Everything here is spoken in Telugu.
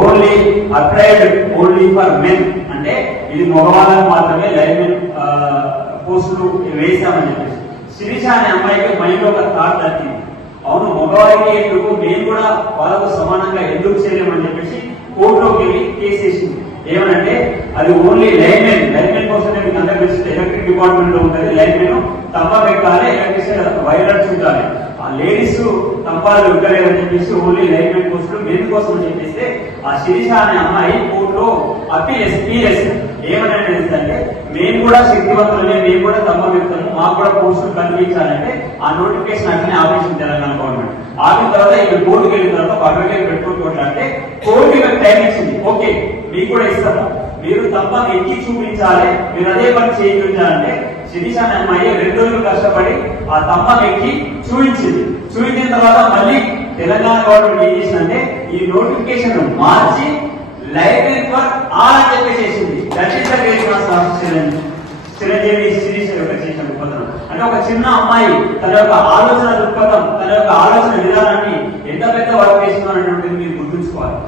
Only applied only for men అంటే ఇది మగవాళ్ళకు మాత్రమే లైన్మెన్ పోస్టులు వేసామని చెప్పేసి శిరీష అనే అమ్మాయికి మైండ్ ఒక థాట్ తగ్గింది. అవును, మగవారికి ఎందుకు, మేము కూడా వాళ్ళకు సమానంగా ఎందుకు చేయలేమని చెప్పేసి కోర్టులోకి వెళ్ళి కేసు వేసింది. ఏమనంటే అది ఓన్లీ లైన్మెన్ కోసం మీకు అందరూ తెలిసింది, ఎలక్ట్రిక్ డిపార్ట్మెంట్ లో ఉంటుంది. లైన్మెన్ తప్ప పెట్టాలి, ఎలక్ట్రిసిటీ వైర్లెస్ ఉండాలి. ఆ లేడీస్ తప్పాలు ఇవ్వలేదని చెప్పేసి ఓన్లీ లైన్మెన్ పోస్టులు మెన్ కోసం అని చెప్పేస్తే ఆ శిరీష అనే అమ్మాయి కోర్టులో అప్పీల్ ఏమనంటే మేము కూడా శక్తివంతులమే, మేము కూడా తప్ప వ్యక్తులు, మాకు కూడా పోస్టులు కల్పించాలంటే ఆ నోటిఫికేషన్ అట్లనే ఆపేసింది తెలంగాణ గవర్నమెంట్. ఆపిన తర్వాత ఇక్కడ కోర్టుకు వెళ్ళిన తర్వాత ఒక అడ్వకేట్ పెట్టుకోవట్లంటే కోర్టు ఇక టైం ఇచ్చింది. ఓకే, మీకు కూడా ఇస్తాము, మీరు తప్ప ఎక్కి చూపించాలి, మీరు అదే పని చేయించాలంటే శిరీష అనే అమ్మాయి 2 రోజులు కష్టపడి ఆ తప్ప ఎక్కి చూపించింది. చూపించిన తర్వాత మళ్ళీ తెలంగాణ గవర్నమెంట్ ఏం చేసిందంటే ఈ నోటిఫికేషన్ మార్చి లైబ్రరీ ఫర్ ఆల్ అని చెప్పేసేసింది. That is the great Chiranjeevi Sirisha యొక్క చేసిన దృక్పథం. అంటే ఒక చిన్న అమ్మాయి తన యొక్క ఆలోచన దృక్పథం, తన యొక్క ఆలోచన విధానాన్ని ఎంత పెద్ద